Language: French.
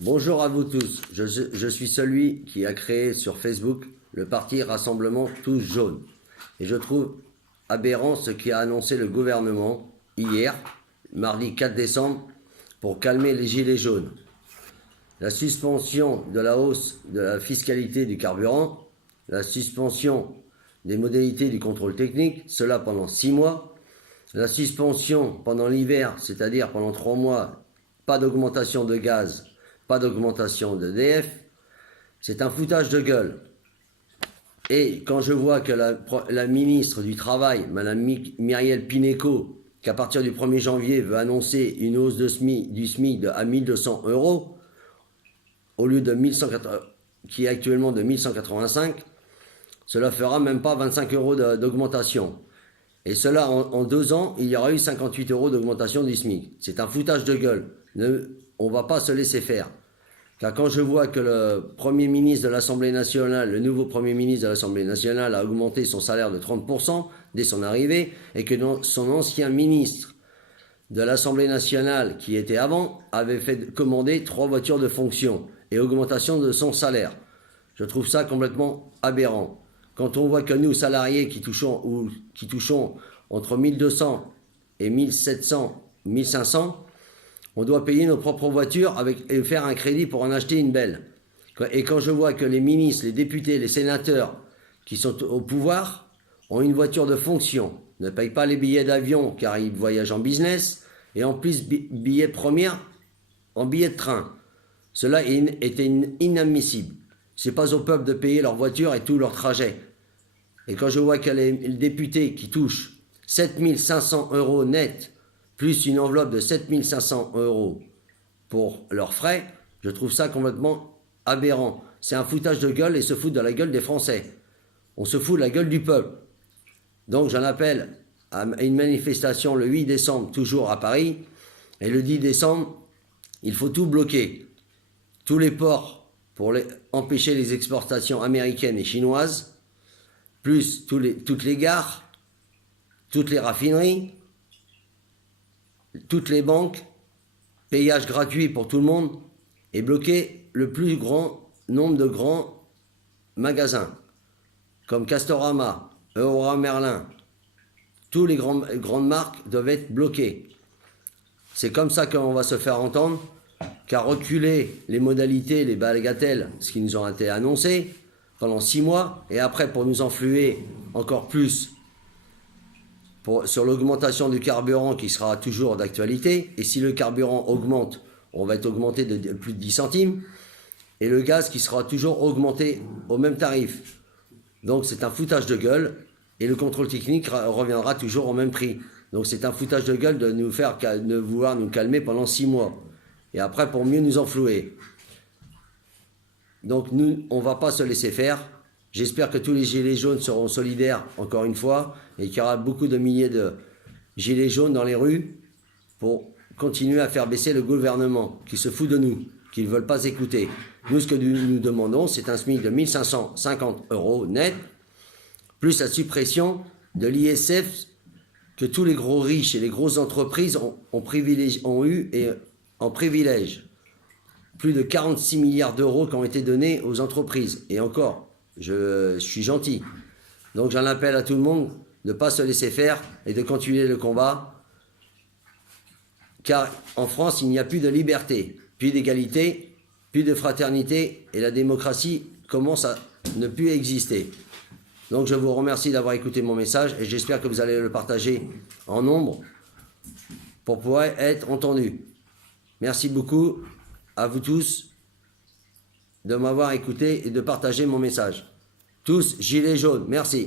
Bonjour à vous tous, je suis celui qui a créé sur Facebook le parti Rassemblement Tous Jaunes. Et je trouve aberrant ce qui a annoncé le gouvernement hier, mardi 4 décembre, pour calmer les gilets jaunes. La suspension de la hausse de la fiscalité du carburant, la suspension des modalités du contrôle technique, cela pendant 6 mois, la suspension pendant l'hiver, c'est-à-dire pendant 3 mois, pas d'augmentation de gaz, pas d'augmentation d'EDF, c'est un foutage de gueule. Et quand je vois que la ministre du Travail, Mme Myriel Pineco, qu'à partir du 1er janvier veut annoncer une hausse du SMIC à 1200 €, au lieu de 1180, qui est actuellement de 1185, cela fera même pas 25 € d'augmentation. Et cela, en 2 ans, il y aura eu 58 € d'augmentation du SMIC. C'est un foutage de gueule. On ne va pas se laisser faire. Car quand je vois que le Premier ministre de l'Assemblée nationale, le nouveau Premier ministre de l'Assemblée nationale a augmenté son salaire de 30% dès son arrivée, et que son ancien ministre de l'Assemblée nationale, qui était avant, avait fait commander 3 voitures de fonction et augmentation de son salaire. Je trouve ça complètement aberrant. Quand on voit que nous, salariés qui touchons entre 1200 et 1700, 1500, on doit payer nos propres voitures et faire un crédit pour en acheter une belle. Et quand je vois que les ministres, les députés, les sénateurs qui sont au pouvoir ont une voiture de fonction, ne payent pas les billets d'avion car ils voyagent en business, et en plus billets de première en billets de train. Cela était inadmissible. C'est pas au peuple de payer leur voiture et tout leur trajet. Et quand je vois que les députés qui touchent 7 500 € net, plus une enveloppe de 7 500 € pour leurs frais, je trouve ça complètement aberrant. C'est un foutage de gueule et se fout de la gueule des Français. On se fout de la gueule du peuple. Donc j'en appelle à une manifestation le 8 décembre, toujours à Paris. Et le 10 décembre, il faut tout bloquer. Tous les ports pour empêcher les exportations américaines et chinoises, plus toutes les gares, toutes les raffineries, toutes les banques, payage gratuit pour tout le monde, et bloquer le plus grand nombre de grands magasins, comme Castorama, Leroy Merlin. Tous les grandes marques doivent être bloquées. C'est comme ça qu'on va se faire entendre, car reculer les modalités, les bagatelles, ce qui nous ont été annoncé pendant 6 mois, et après pour nous enfluer encore plus sur l'augmentation du carburant qui sera toujours d'actualité. Et si le carburant augmente, on va être augmenté de plus de 10 centimes, et le gaz qui sera toujours augmenté au même tarif. Donc c'est un foutage de gueule, et le contrôle technique reviendra toujours au même prix. Donc c'est un foutage de gueule de vouloir nous calmer pendant 6 mois. Et après, pour mieux nous enflouer. Donc nous, on ne va pas se laisser faire. J'espère que tous les gilets jaunes seront solidaires, encore une fois, et qu'il y aura beaucoup de milliers de gilets jaunes dans les rues pour continuer à faire baisser le gouvernement, qui se fout de nous, qui ne veulent pas écouter. Nous, ce que nous demandons, c'est un SMIC de 1550 € net, plus la suppression de l'ISF que tous les gros riches et les grosses entreprises ont eu en privilège. Plus de 46 milliards d'euros qui ont été donnés aux entreprises. Et encore, je suis gentil. Donc j'en appelle à tout le monde de ne pas se laisser faire et de continuer le combat. Car en France, il n'y a plus de liberté, plus d'égalité, plus de fraternité, et la démocratie commence à ne plus exister. Donc je vous remercie d'avoir écouté mon message, et j'espère que vous allez le partager en nombre pour pouvoir être entendu. Merci beaucoup à vous tous de m'avoir écouté et de partager mon message. Tous gilets jaunes, merci.